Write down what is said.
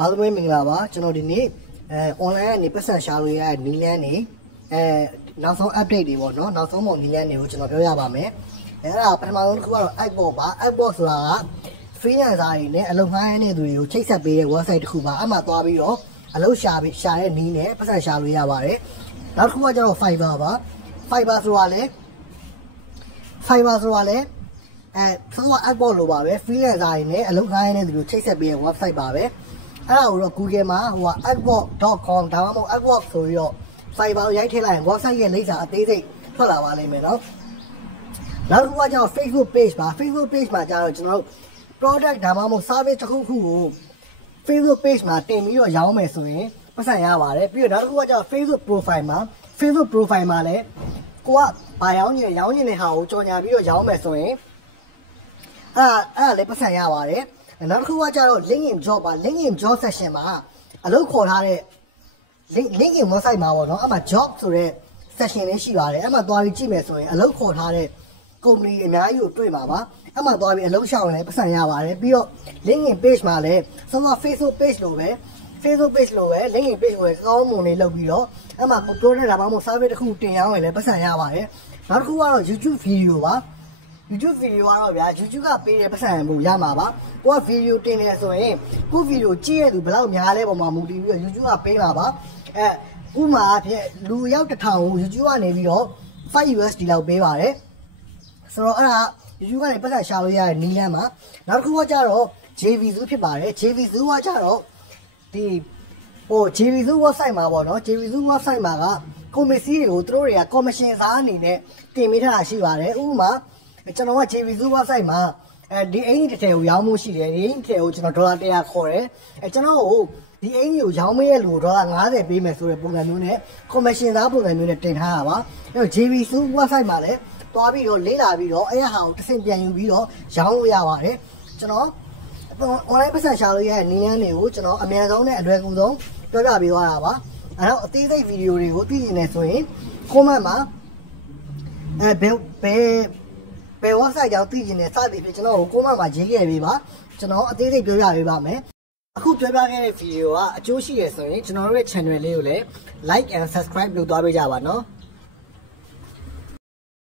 အားလုံးပဲမင်္ဂလာပါကျွန်တော်ဒီနေ့online ကနေပတ်စံရှာလို့ရတဲ့နီလန်းနေနောက်ဆုံး update တွေပေါ့နော်နောက်ဆုံးပုံနီလန်းတွေကိုကျွန်တော်ပြောရပါမယ်အဲ့ဒါပထမဆုံးတစ်ခုကတော့ iBot ပါ iBot ဆိုတာက freelancer တွေနဲ့အလုပ်ငန်းရတဲ့သူတွေကိုချိတ်ဆက်ပေးတဲ့ website တစ်ခုပါအဲ့မှာသွားပြီးတော့အလုပ်ရှာတဲ့နီးနဲ့ပတ်စံရှာလို့ရပါတယ်နောက်တစ်ခုကကျတော့ Fiverr ပါ Fiverr ဆိုတာလဲဆိုတော့ iBot လို့ပါပဲ freelancer တွေနဲ့အလုပ်ငန်းရတဲ့သူတွေကိုချိတ်ဆက်ပေးတဲ့ website ပါပဲအဲ့ဒါကိုတော့ Google မှာဟို iBot.com ဒါမှမဟုတ် iBot ဆိုပြီးတော့ Fiverr ရိုက်ထည့်လိုက်ရင် website ရဲ့လိပ်စာအသေးစိတ်ထွက်လာပါလိမ့်မယ်နော်နောက်တစ်ခုကကျတော့ Facebook page ပါ Facebook page မှာကျတော့ကျွန်တော်တို့ product ဒါမှမဟုတ် service တစ်ခုခုကို Facebook page မှာတင်ပြီးတော့ရောင်းမယ်ဆိုရင်ပတ်စံရပါတယ်ပြီးတော့နောက်တစ်ခုကကျတော့ Facebook profile မှာလည်းကိုကဘာရောင်းနေတဲ့ဟာကိုကြော်ညာပြီးတော့ရောင်းမယ်ဆိုရင်အဲ့ဒါလည်းပတ်စံရပါတယ်နောက်တစ်ခုကကျတော့ LinkedIn job ပါ LinkedIn job section မှာအလုပ်ခေါ်ထားတဲ့ LinkedIn website မှာပေါ့နော်အဲ့မှာ job ဆိုတဲ့ section လေးရှိပါတယ်အဲ့မှာသွားပြီးကြည့်မယ်ဆိုရင်အလုပ်ခေါ်ထားတဲ့ company အများကြီးကိုတွေ့မှာပါအဲ့မှာသွားပြီးအလုပ်ရှောင်လည်းပတ်စံရပါတယ်ပြီးတော့ LinkedIn page မှာလည်းဆိုတော့ Facebook page လိုပဲ LinkedIn page ကိုကောင်းမွန်လေးလုပ်ပြီးတော့အဲ့မှာကိုပြောနေတာဘာမှမဟုတ် service တစ်ခုတင်ရောင်းရင်လည်းပတ်စံရပါတယ်နောက်တစ်ခုကတော့ YouTube video ပါ YouTube video ကတော့ဗျာ YouTube ကပေးတဲ့ပတ်စံမှုရမှာပါကိုက video တင်နေဆိုရင်ကို video ကြည့်ရသူဘယ်လောက်များလဲပုံမှာမူတည်ပြီးတော့ YouTube ကပေးမှာပါဥမာအဖြစ်လူရောက်1000ကို YouTube ကနေပြီးတော့ 5USD လောက်ပေးပါတယ်ဆိုတော့အဲ့ဒါ YouTube ကနေပတ်စံရှာလို့ရတဲ့နီးလမ်းမှာနောက်တစ်ခုကကျတော့ JVZoo ဖြစ်ပါတယ် JVZoo ကကျတော့ဒီJVZoo website မှာပေါ့နော် JVZoo website မှာက commission တွေကိုသူတို့တွေက commission စားအနေနဲ့တင်ပေးထားတာရှိပါတယ်ဥပမာကျွန်တော်က JVZoo website မှာဒီအင်ကြီးတစ်ထည်ကိုရောင်းမှုရှိတယ်ဒီအင်ကြီးတစ်ထည်ကိုကျွန်တော်ဒေါ်လာ100ခေါ်တယ်ကျွန်တော်ကိုဒီအင်ကြီးကိုရောင်းမရဲ့လူဒေါ်လာ50ပေးမယ်ဆိုတဲ့ပုံစံမျိုးနဲ့ commission သားပုံစံမျိုးနဲ့တင်ထားတာပါအဲ့တော့ JVZoo website မှာလည်းတွားပြီးတော့လေးလာပြီးတော့အဲ့ဟာကိုတစ်ဆင့်ပြန်ယူပြီးတော့ရောင်းလို့ရပါတယ်ကျွန်တော် online ပတ်စံရှာလို့ရတဲ့နည်းလမ်းတွေကိုကျွန်တော်အများဆုံးနဲ့အလွယ်ကူဆုံးပြောပြပေးသွားတာပါအဲ့တော့အသေးစိတ်ဗီဒီယိုတွေကိုသိချင်တယ်ဆိုရင် comment မှာဘယ် website ကြောင့်သိချင်တယ်စသည်ဖြင့်ကျွန်တော်ကို comment မှာရေးခဲ့ပေးပါကျွန်တော်အသေးစိတ်ပြောပြပေးပါမယ်အခုပြောပြခဲ့တဲ့ဗီဒီယိုကအကျိုးရှိတယ်ဆိုရင်ကျွန်တော်တို့ရဲ့ channel လေးကိုလည်း like and subscribe လုပ်သွားပေးကြပါနော်